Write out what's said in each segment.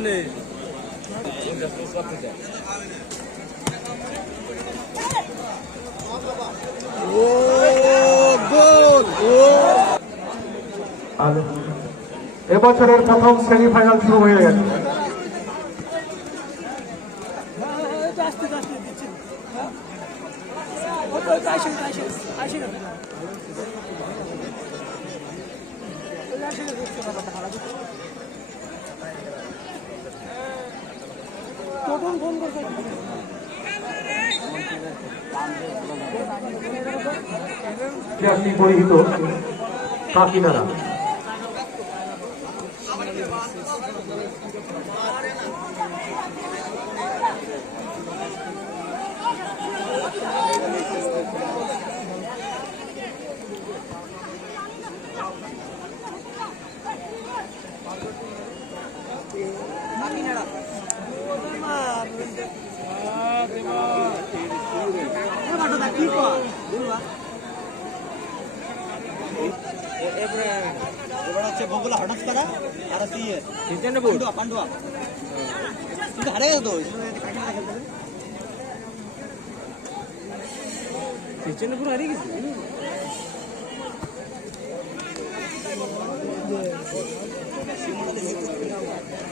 পিছনে ও গোল ও আর এবছরের প্রথম সেমিফাইনাল শুরু হয়ে গেছে আসতে আসতে দিচ্ছি জার্সি পরিহিত? কাকিনারা এবার হচ্ছে বগুলা হঠাৎ করা আর হচ্ছে ইয়ে পান্ডুয়া পান্ডুয়া কিন্তু হারে তো কাকিনাড়া খেলতে পিছনে পুরো হারিয়ে গেছে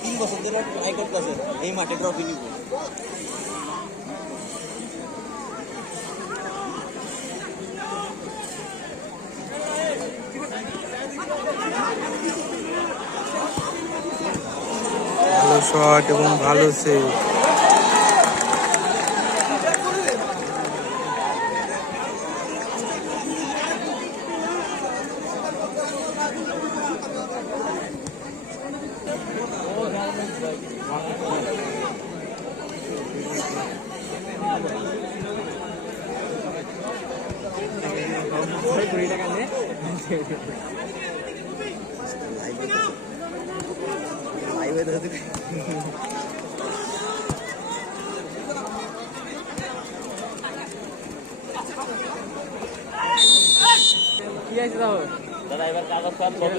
তিন বছর ধরে ট্রাই করতেছে এই মাঠে ট্রফি নিব ভালো শট এবং ভালো সেভ লাইভে কি আছে তাও দাদা এবার কাগজ পাত এটা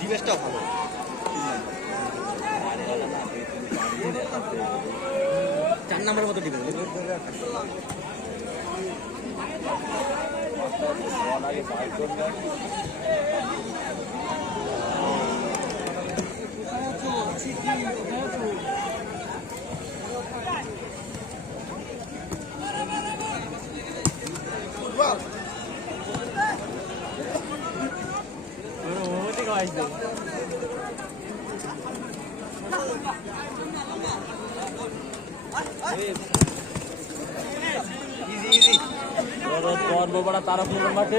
ডিভেসটা ভালো। চার নম্বরের মতো ডিভেস ইজি ইজি বড় তারাপুর মাঠে।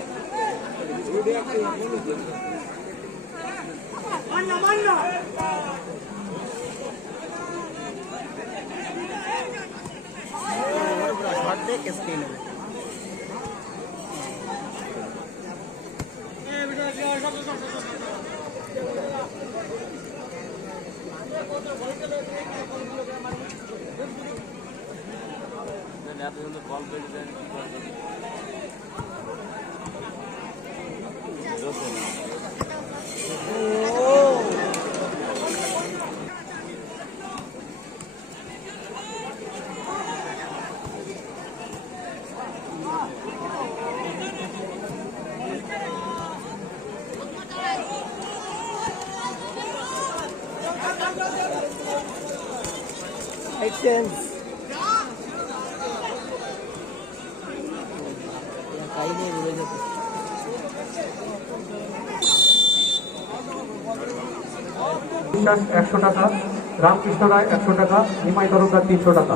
এত সুন্দর বল পেয়ে একশো টাকা রামকৃষ্ণ রায় একশো টাকা নিমাই তরফদার তিনশো টাকা।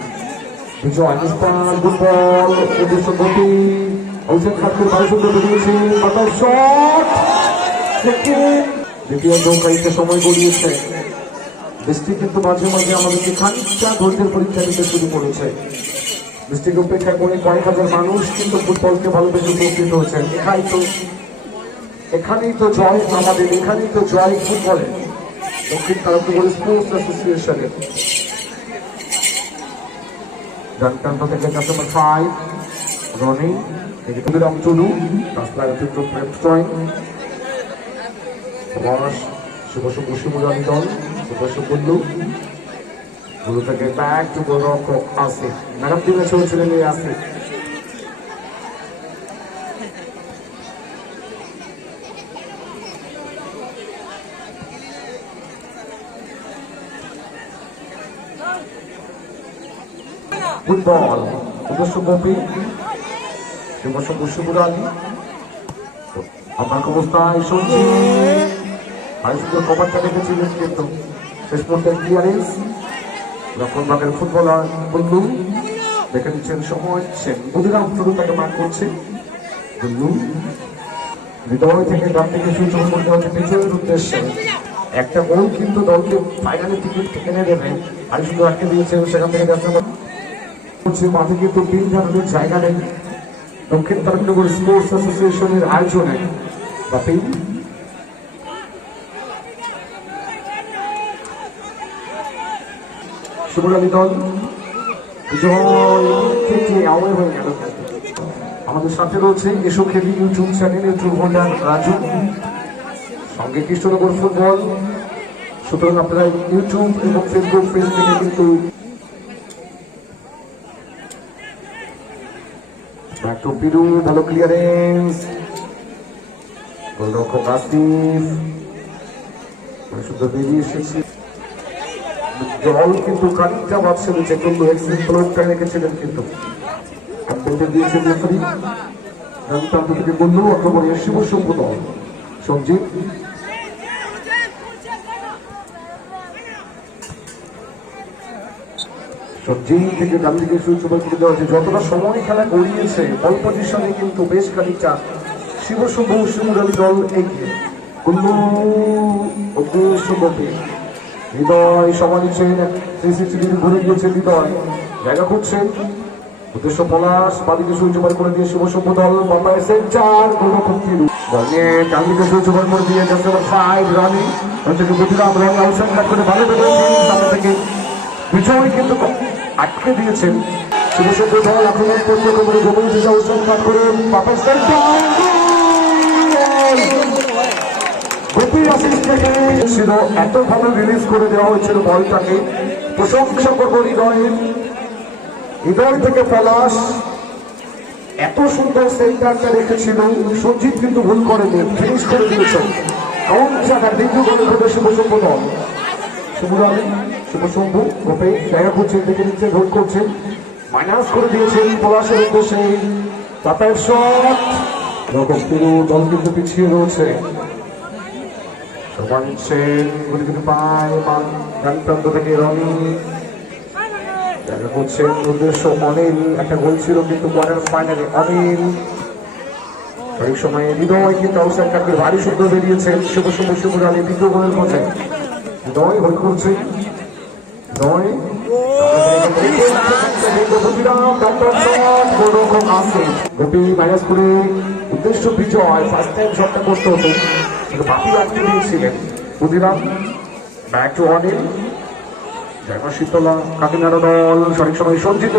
নিস্তার ফুটবল উদ্দেশ্য গতি ঔষধ খাতুর নৌকাইতে সময় গড়িয়েছে বৃষ্টি কিন্তু মাঝে মাঝে আমাদেরকে খানিকটা ধৈর্যের পরীক্ষা দিতে শুরু করেছে বৃষ্টিকে উপেক্ষা করে কয়েক হাজার মানুষ কিন্তু ফুটবলকে ভালোবেসে উপস্থিত হয়েছে এখানেই তো এখানেই তো জয় আমাদের এখানেই তো জয় ফুটবলে দক্ষিণ তারকপুর স্পোর্টস অ্যাসোসিয়েশনের ডান প্রান্ত থেকে কাস্টমার ফাইভ রনি তুলিরাম চুলু রাস্তায় অতিরিক্ত প্রেমস্ট্রয় রস শুভ শুভ শিবরানী দল শুভ শুভল্লু গুরু থেকে ব্যাক টু গোলরক্ষক আসিফ ম্যাডাম দিনে ছিলেন এই আসে ফুটবল। উদ্দেশ্য গোপী শুভ শুভ শিবরানী আপনার অবস্থায় শুনছি হাই সুন্দর কভারটা রেখেছিলেন কিন্তু শেষ মুহূর্তে ক্লিয়ারেন্স রক্ষণভাগের ফুটবলার বন্ধু দেখে নিচ্ছেন সময় সেন বুধিরাম শুরু তাকে মার করছে। বন্ধু হৃদয় থেকে ডান থেকে সূচনা করতে হচ্ছে পিছনের উদ্দেশ্যে একটা গোল কিন্তু দলকে ফাইনালের টিকিট এনে দেবে হাই সুন্দর আটকে দিয়েছে সেখান থেকে মাঠে কিন্তু তিন ধরনের জায়গা নেই। দক্ষিণ তারকনগর স্পোর্টস অ্যাসোসিয়েশনের আয়োজনে হয়ে আমাদের সাথে রয়েছে এসো খেলি YouTube channel, YouTube holder Raju. সঙ্গে কৃষ্ণনগর ফুটবল। সুতরাং আপনারা ইউটিউব এবং ফেসবুক পেজ থেকে কিন্তু Back to ভালো ক্লিয়ারেন্স গোলরক্ষক আসিফ মানে বেরিয়ে এসেছে জল কিন্তু খানিকটা বাদশে রয়েছে কিন্তু এক্সিলেন্ট ফ্লোরটা রেখেছিলেন কিন্তু ক্যাপ্টেনকে দিয়েছে রেফারি ডান প্রান্ত থেকে বন্ধু অথবা শিব শম্ভ দল সঞ্জিত সঞ্জিত থেকে ডান দিকে সুযোগ করে দেওয়া হয়েছে, যতটা সময় খেলা গড়িয়েছে বল পজিশনে কিন্তু বেশ খানিকটা শিব শুভ শিবরালী দল এগিয়ে। কুল্লু গোপী হৃদয় সমালিছেন থ্রি সিক্সটি ঘুরে গিয়েছে হৃদয়। জায়গা খুঁজছেন। উদ্দেশ্য পলাশ, বাদিকে সূর্য বার করে দিয়ে শুভ শুভ দল বাম্বাই সেন্টার গোল খুঁজছিল বল নিয়ে ডান দিকে সূর্য বার করে দিয়ে নাম্বার ফাইভ রানি। থেকে বুদ্ধিরাম রং আউটসাইড করে ভালো বেরিয়েছেন সামনে থেকে বিজয় কিন্তু আটকে দিয়েছেন। শুভ শুভ ছিল এত ভালো রিলিজ করে দেওয়া হয়েছিল থেকে এত সুন্দর সেন্টারটা রেখেছিল। সঞ্জিত কিন্তু ভুল করেনি করে দিয়েছেন। গোলে ঘটে শুভ শম্ভু দল। শুভ শম্ভু গোপে জায়গা করছেন দেখে নিচ্ছে ভোট করছেন। মাইনাস করে দিয়েছেন পলাশের উদ্দেশ্যে। তাতায়ের শট। রকম পুরো দল কিন্তু পিছিয়ে রয়েছে। সবাই সেন, গুলি কিন্তু পায় ডান প্রান্ত থেকে রনি। দেখা করছেন উদ্দেশ্য অনিল। একটা গোল ছিল কিন্তু কোয়ার্টার ফাইনালে অনিল। সেই সময় হৃদয় কিন্তু আউটসাইড কাটকে ভারী শুদ্ধ বেরিয়েছেন শুভ শুভ শুভ রানী, দ্বিতীয় গোলের পথে। হৃদয় ভুল করছে। মাইনাস করে উদ্দেশ্য বিজয় ফার্স্ট টাইম শটটা করতে হতো। বাকি আটকে দিয়েছিলেন বুঝিলাম ব্যাক টু অনিল জয়মা শীতলা, কাকিনাড়া দল, সঠিক সময় সঞ্জিত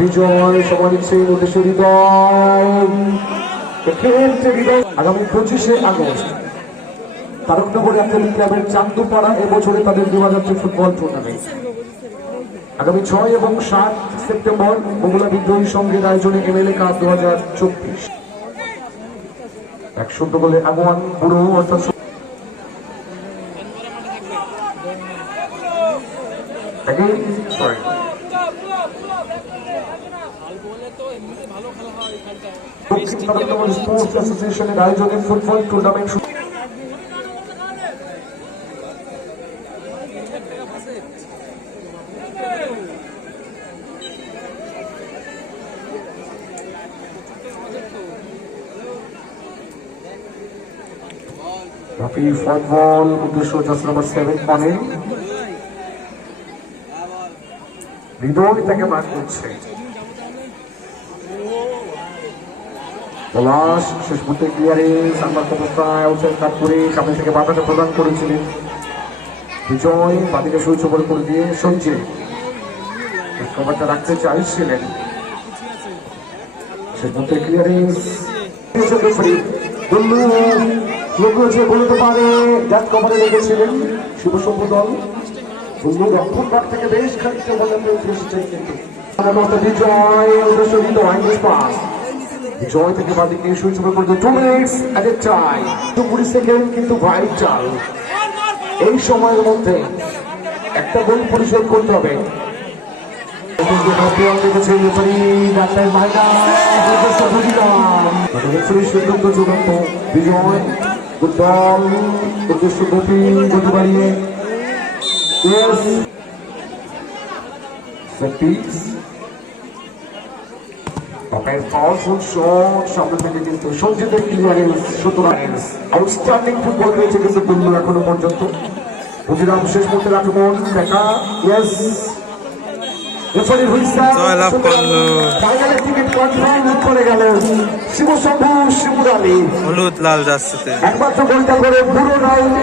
বিজয়, সময় নিচ্ছে উদ্দেশ্য হৃদয় হৃদয় আগামী পঁচিশে আগস্ট তারকনগর অ্যাথলেটিক ক্লাবের চান্দুপাড়া এবছরে তাদের দু হাজার ফুটবল টুর্নামেন্ট আগামী ছয় এবং সাত সেপ্টেম্বর মোগলা বিদ্রোহী সংঘের আয়োজনে এমএলএ কাপ দু হাজার চব্বিশ। এক বলে আগমন পুরো অর্থাৎ Again, দক্ষিণ তারকনগর স্পোর্টস অ্যাসোসিয়েশনের আয়োজনে ফুটবল টুর্নামেন্ট Rafi football উদ্দেশ্য জাস্ট নাম্বার সেভেন মানে হৃদয় তাকে মার করছে পলাশ, শেষ মুহূর্তে ক্লিয়ারেন্স আমার অবস্থায় আউটসাইড কাট করে সামনে থেকে বাধাটা প্রদান করেছিলেন। বিজয় বাদিকে সূর্য করে করে দিয়ে সঞ্জয় কভারটা রাখতে চাইছিলেন। শেষ মুহূর্তে রয়েছে বলতে পারে, জাত কভারে লেগেছিলেন শুভ দল। দুল্লু রক্ষণ ভাগ থেকে বেশ খানিকটা বলে কিন্তু বিজয় উদ্দেশ্য হৃদয় পাস জয় থেকে বাদিকে ওভার করতে two minutes at a time two কুড়ি সেকেন্ড কিন্তু ভাইটাল এই সময়ের মধ্যে একটা গোল পরিশোধ করতে হবে বিজয় ফুটবল উদ্দেশ্য গোপী গতি বাড়িয়ে Yes. Set piece. Okay, powerful shot, সামনে থেকে কিন্তু সঞ্জিতের ক্লিয়ারেন্স সুতরাং আউটস্ট্যান্ডিং ফুটবল কিন্তু দুল্লু এখনও পর্যন্ত বুঝিলাম শেষ মুহূর্তে আক্রমণ দেখা ইয়েস রেফারি হুইসেল জয়লাভ করল। ফাইনালের টিকিট কনফার্ম করে গেল শিব শম্ভু শিবুর হলুদ লাল জার্সিতে একমাত্র গোলটা করে বুড়ো রাউন্ড